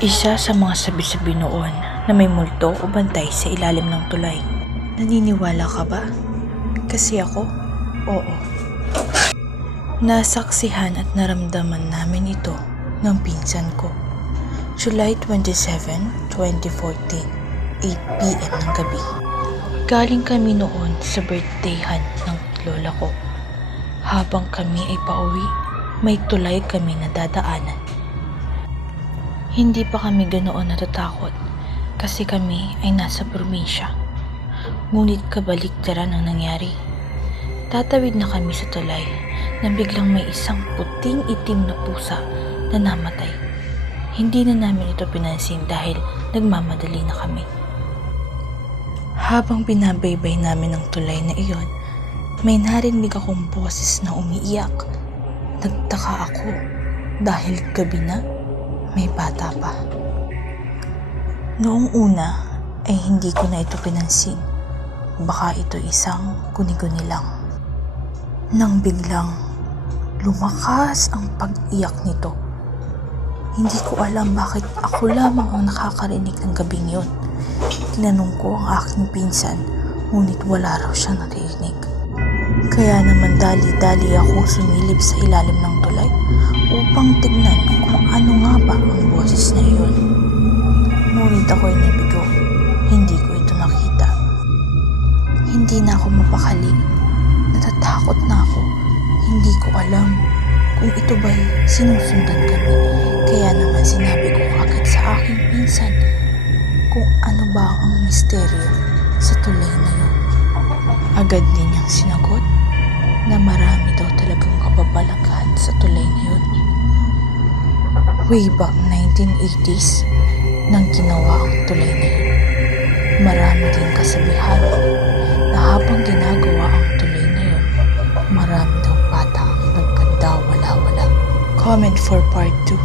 Isa sa mga sabi-sabi noon na may multo o bantay sa ilalim ng tulay. Naniniwala ka ba? Kasi ako, oo. Nasaksihan at naramdaman namin ito ng pinsan ko. July 27, 2014, 8 p.m. ng gabi. Galing kami noon sa birthdayhan ng lola ko. Habang kami ay pauwi, may tulay kami na dadaanan. Hindi pa kami ganoon natatakot kasi kami ay nasa probinsya. Ngunit kabaliktaran ang nangyari. Tatawid na kami sa tulay na biglang may isang puting itim na pusa na namatay. Hindi na namin ito pinansin dahil nagmamadali na kami. Habang binabaybay namin ang tulay na iyon, may narinig akong boses na umiiyak. Nagtaka ako dahil gabi na, may bata pa. Noong una ay hindi ko na ito pinansin. Baka ito isang guni-guni lang. Nang biglang lumakas ang pag-iyak nito. Hindi ko alam bakit ako lamang ang nakakarinig ng gabing yon. Tinanong ko ang aking pinsan, ngunit wala raw siyang narinig. Kaya naman dali-dali ako sumilip sa ilalim ng tulay upang tignan kung ano nga ba ang boses na iyon. Ngunit ako'y nabigo, hindi ko ito nakita. Hindi na ako mapakali, natatakot na ako. Hindi ko alam kung ito ba'y sinusundan kami. Kaya naman sinabi ko agad sa aking pinsan kung ano ba ang misteryo sa tulay na yun. Agad din niyang sinagot na marami daw talagang kababalaghan sa tulay na yun. Way back 1980s nang ginawa ang tulay na yun. Marami din kasabihan na habang ginagawa ang tulay na yun, marami daw bata ang nagkadawala-wala. Comment for part 2.